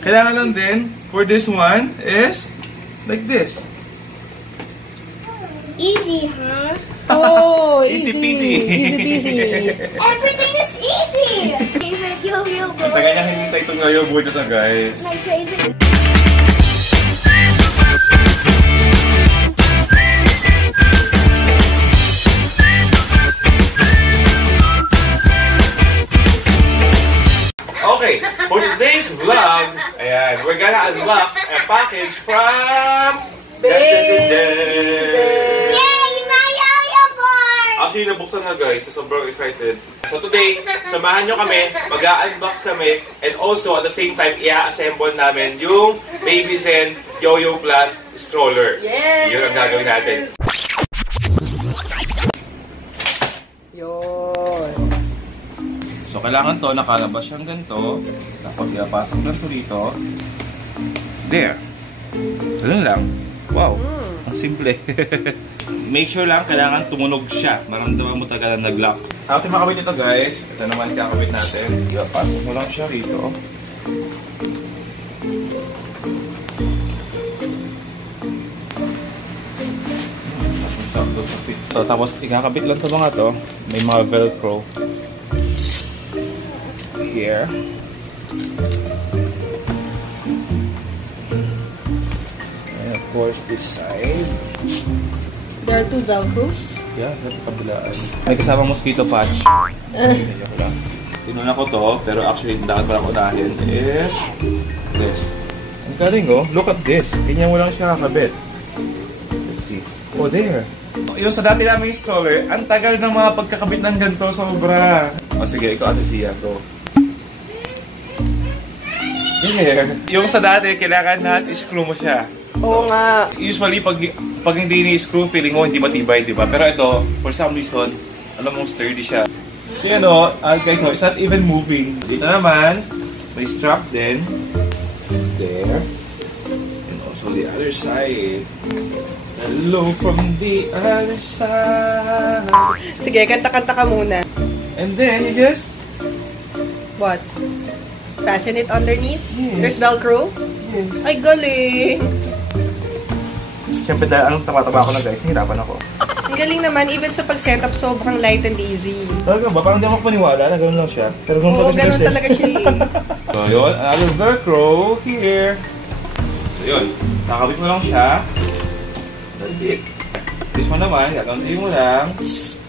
Kailangan lang din, for this one, is like this. Easy, huh? Oh, easy peasy. Easy peasy. Everything is easy. Favorite yo-yo boy. Ang tagal niyang hinintay itong yoyo boy na to, guys. My favorite. Okay, for today's vlog, ayan, we're gonna unbox a package from Babyzen. Yay! My yo-yo boy! Actually, nabuksan na guys, so sobrang excited. So today, samahan nyo kami, mag-unbox kami, and also at the same time, i-assemble namin yung Babyzen Yoyo Plus Stroller. Yes! Yun ang gagawin natin. Yun. So kailangan to, nakalabas siyang ganito, tapos ipasok lang to dito. There. Ganun lang. Wow, ang simple. Make sure lang, kailangan tumunog siya. Maramdaman mo talaga na nag-lock. After makabit ito guys, ito naman kakabit natin. Ipasok mo lang siya rito. So, tapos ikakabit lang ito mga to. May mga velcro. Here. And of course, this side. There are two velcros. Yeah, that's kabilaan. May kasama mosquito patch. Tinuna ko to, pero actually hindi dapat pala unahin is this. Ang galing oh, look at this. Ganyan mo lang siya kakabit. Let's see. Oh, there. Yung sa dati namin stroller, ang tagal ng mga pagkakabit ng ganito, sobra. O sige, ikaw ate siya to. There. Yung sa dati, kailangan na i-screw mo siya. Oo nga. Usually, pag hindi ni-screw, feeling mo hindi matibay, di ba? Pero ito, for some reason, alam mong sturdy siya. So yun o, guys, it's not even moving. Dito naman, may strap din. There. And also the other side. Hello from the other side. Sige, kanta-kanta ka muna. And then, you just... What? Fasten it underneath? Yeah. There's velcro? Yeah. Ay, galing! Siyempre dahil ang tama-tama ako na guys, hirapan ako. Ang galing naman, even sa pag-setup, sobrang light and easy. Talaga ba? Parang di ako paniwala na gano'n lang siya. Pero Oo, gano'n talaga siya eh. So yun, another velcro here. So yun, kakabit mo lang siya. That's it. This one naman, gagawin mo lang.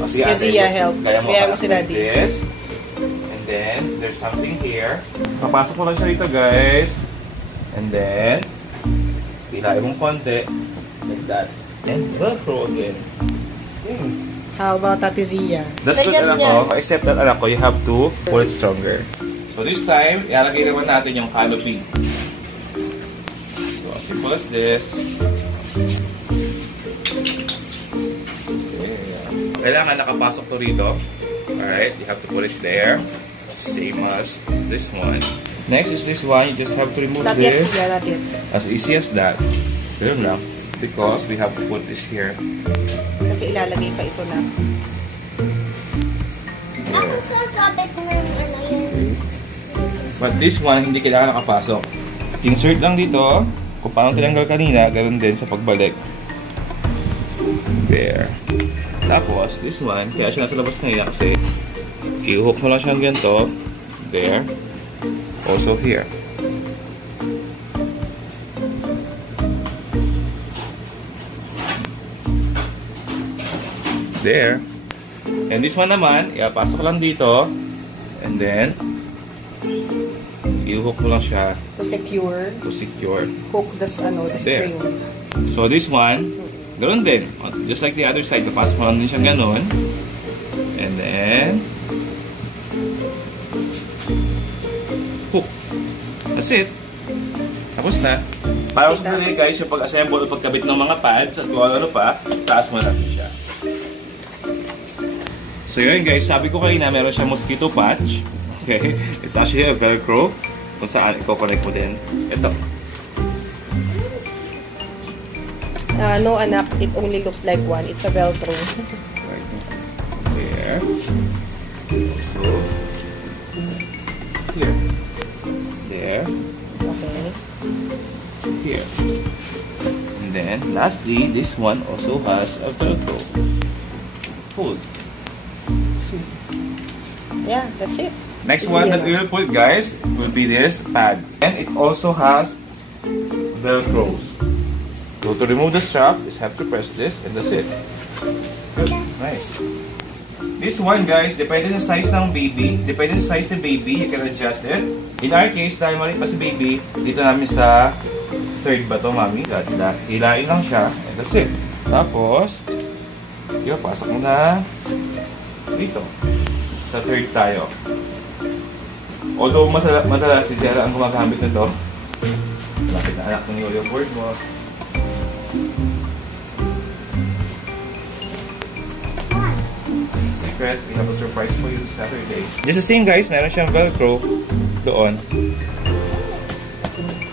Kasi help. Kaya mo si Daddy. This. And then, there's something here. Papasok mo lang siya dito guys. And then, pilain mong konti. Like that. And velcro again. How about Ate Zia? That's good anak ko. Except that anak ko, you have to pull it stronger. So this time, ilalagay naman natin yung canopy. So as simple as this. Kailangan nakapasok to rito. Alright, you have to put it there. Same as this one. Next is this one. You just have to remove this. Not yet. As easy as that. Ganun lang. Because we have to put this here. Kasi ilalagay pa ito na. Ako kakabit mo yung ano yun. But this one, hindi kailangan nakapasok. Insert lang dito. Kung paano tinanggal kanina, ganoon din sa pagbalik. There. Tapos, this one, kaya siya nasa labas na yan kasi i-hook mo lang siyang ganito. There. Also here. There. And this one naman, ipasok lang dito. And then, i-hook mo lang siya. To secure. To secure. Hook the string. So this one, ganoon din. Just like the other side, papasok mo lang din siyang ganoon. And then, hook. That's it. Tapos na. Para sa dali guys, yung pag-assemble o pagkabit ng mga pads at kung ano pa, taas mo natin siya. So yun guys, sabi ko kanina meron siyang mosquito patch. Okay? It's actually a velcro kung saan i-connect mo din. Ito. No anak, it only looks like one. It's a velcro. Right there. So, here. There. Okay. here. And then, lastly, this one also has a Velcro. Hold. See? Yeah, that's it. Next one that we will put, guys, will be this pad. And it also has Velcros. So to remove the strap, you have to press this and that's it. Good. Nice. This one, guys, depende sa size ng baby. Depende sa size ng baby, you can adjust it. In our case, dahil maliit pa si baby, dito namin sa third ba ito, mami? Hilain lang siya and that's it. Tapos, yun, pasok mo na dito. Sa third tayo. Although madalas si Zera ang gumagamit nito. Lapit na anak ng yoyo board mo. Secret, we have a surprise for you this Saturday. Just the same, guys, meron siyang Velcro doon.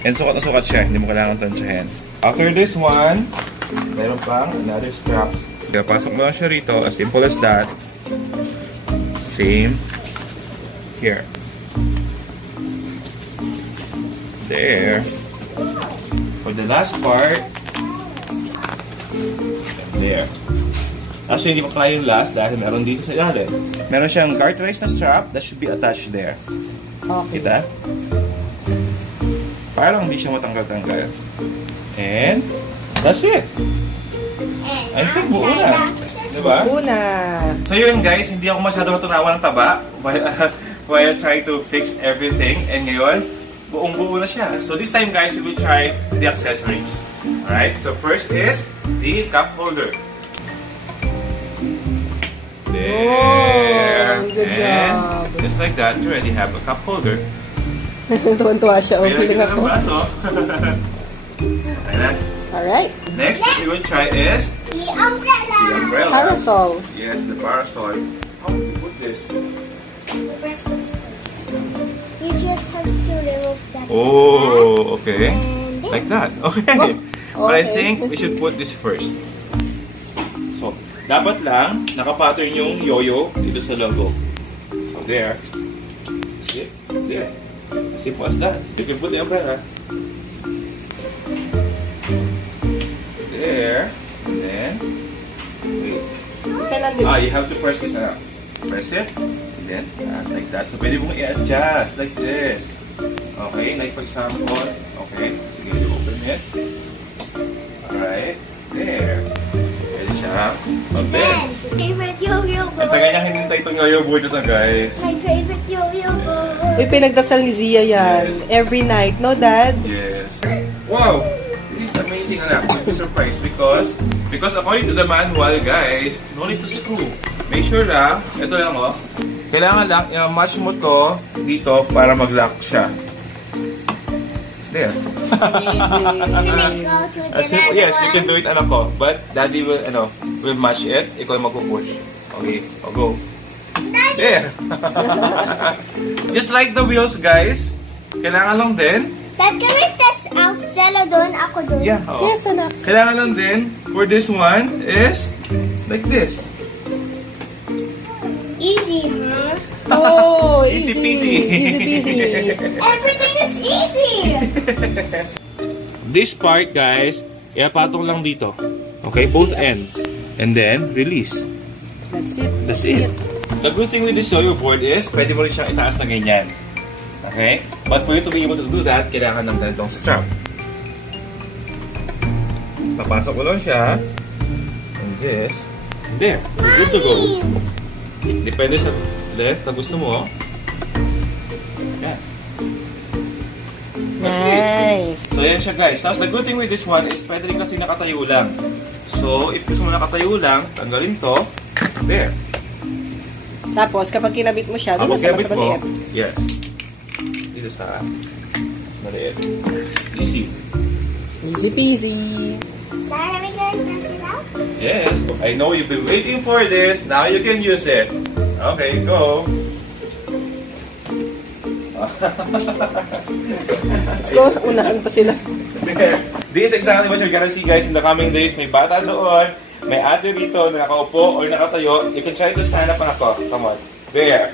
And sukat na sukat siya, hindi mo kailangan tansyahin. After this one, meron pang another straps. Kaya pasok mo lang siya rito, as simple as that. Same here. There. For the last part, there. Actually, hindi pa kaya yung last dahil meron dito sa ilalim. Meron siyang garterized na strap that should be attached there. Okay. Kita? Parang hindi siya matanggal-tanggal. And that's it. I think buo na. Diba? Buo na. So yun, guys, hindi ako masyado matunawa ng taba while trying to fix everything. And ngayon, buong-buo na siya. So this time, guys, we will try the accessories. Alright? So first is the cup holder. There. Oh, good job. Just like that, you already have a cup holder. Tuwan-tuwa siya. Mayroon Okay kita lang ng ako. braso. Ayan. Alright. Next, we will try is The umbrella. the umbrella. Parasol. Yes, the parasol. How do you put this? You just have to remove that. Oh, okay. And then Like that. Okay. But I okay. think we should put this first. So, dapat lang nakapattern yung yoyo dito sa logo. So, there. See? There. Simple as that. You can put the umbrella. There. And then, wait. You have to press this na. Press it. And then, like that. So, pwede mong i-adjust like this. Okay, like for example, okay, sige, you open it. Alright, there. Pwede siya mag-bend. favorite yo-yo Ang board. tagal niya hinintay itong yoyo board na to, guys. My favorite yo-yo board. Uy, pinagdasal ni Zia yan. Yes. Every night. No, Dad? Yes. Wow! This is amazing, anak. Surprise because according to the manual, guys, no need to screw. Make sure lang, ito lang oh, kailangan lang i-match mo to dito para mag-lock siya. There. Easy. Go to the other Yes, you can one. do it, anak ko. But daddy will, will match it. Ikaw yung magpupush. Okay, I'll go. There. Just like the wheels, guys. Kailangan lang din. Dad, can we test out Zella doon? Ako doon. Yeah. Oo. Yes, anak. Kailangan lang din for this one is like this. Easy, huh? Oh, Easy easy. peasy. Easy peasy. Everything is easy. This part, guys, ipatong lang dito. Okay, both ends. And then, release. That's it. That's it. The good thing with this yoyo board is, pwede mo rin siyang itaas na ganyan. Okay? But for you to be able to do that, kailangan ng ganitong strap. Papasok mo lang siya. And this. There. Good to go. Depende sa length na gusto mo. Yan. Nice. So, yan siya, guys. Tapos, the good thing with this one is pwede rin kasi nakatayo lang. So, if gusto mo nakatayo lang, tanggalin to. There. Tapos, kapag kinabit mo siya, doon Kapag sa gamit mas mo, maliit. yes. Dito sa maliit. Easy. Easy peasy. Dad, are we going to test it out? Yes. I know you've been waiting for this. Now you can use it. Okay, go. Let's go. Unahan pa sila. This is exactly what you're gonna see, guys, in the coming days. May bata doon. May ate rito na nakaupo or nakatayo. You can try to stand up na ako. Come on. There.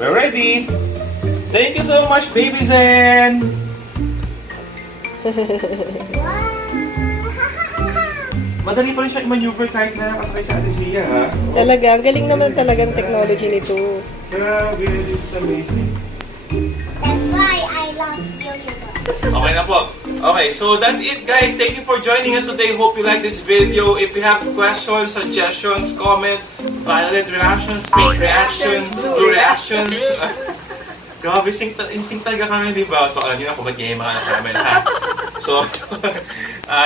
We're ready. Thank you so much, Babyzen. Madali pa rin siya i-maneuver kahit na nakasakay sa Ate Sia, ha? Talaga, ang galing naman talagang technology nito. Grabe, it's amazing. That's why I love Yoyo. Okay na po. Okay, so that's it, guys. Thank you for joining us today. Hope you like this video. If you have questions, suggestions, comment, violent reactions, fake reactions, blue reactions. Grabe, instinct talaga kami, di ba? So, alam nyo na kung ba't yung mga anak namin, ha? So,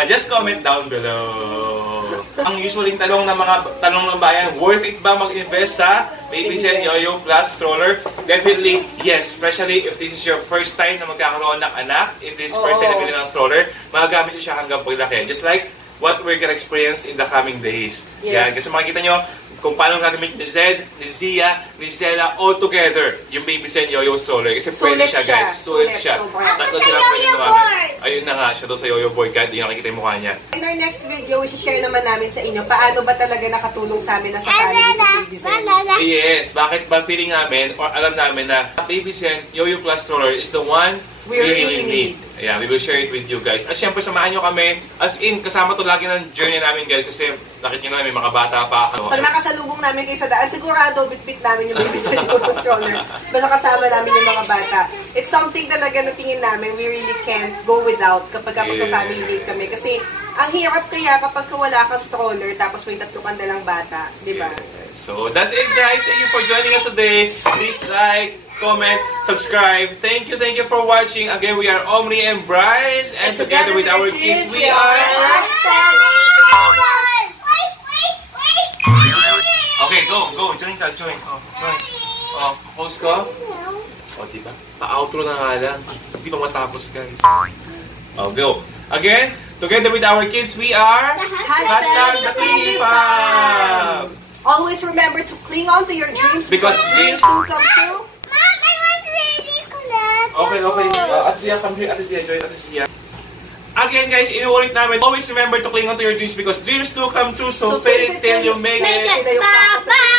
just comment down below. Ang usually tanong ng mga tanong ng bayan, worth it ba mag-invest sa Babyzen Yoyo plus Stroller? Definitely, yes. Especially if this is your first time na magkakaroon ng anak. If this is first time na bilhin ng stroller, magagamit nyo siya hanggang paglaki. Just like what we're gonna experience in the coming days. Yes. Yan, kasi makikita nyo kung paano gagamit ni Zed, ni Zia, ni Zella, all together yung Babyzen Yoyo stroller. Kasi pwede siya, guys. Sulit siya. Tatlo sila pwede tumamit. Ayun na nga, siya daw sa Yoyo board kahit di nakikita yung mukha niya. In our next video, i-share naman namin sa inyo paano ba talaga nakatulong sa amin na sa family ni Babyzen. Yes, bakit ba feeling namin or alam namin na Babyzen Yoyo plus Stroller is the one we really need. Yeah, we will share it with you guys. At syempre, samahan nyo kami. As in, kasama to lagi ng journey namin, guys. Kasi nakita nyo na may mga bata pa. Pag nakasalubong namin kayo sa daan, sigurado bitbit namin yung Babyzen Yoyo Stroller. Basta kasama namin yung mga bata. It's something talaga na tingin namin we really can't go without kapag family date kami. Kasi ang hirap kaya kapag wala kang stroller tapos may tatlo kang dalang bata. Diba? Yeah. So, that's it, guys. Thank you for joining us today. Please like, comment, subscribe. Thank you for watching. Again, we are Omni and Bryce, and together with our kids, we are... Okay, go. Join ka, join. Join. Host ko? Diba? Pa-outro na nga lang. Hindi pa matapos, guys. Go. Again, together with our kids, we are... #TheClingyFam. Always remember to cling on to your dreams because dreams will come true. Okay. Ate Sia, come here. Ate Sia, join Ate Sia. Again, guys, inuulit namin. Always remember to cling on to your dreams because dreams do come true. So, fail it till you make it. Bye-bye!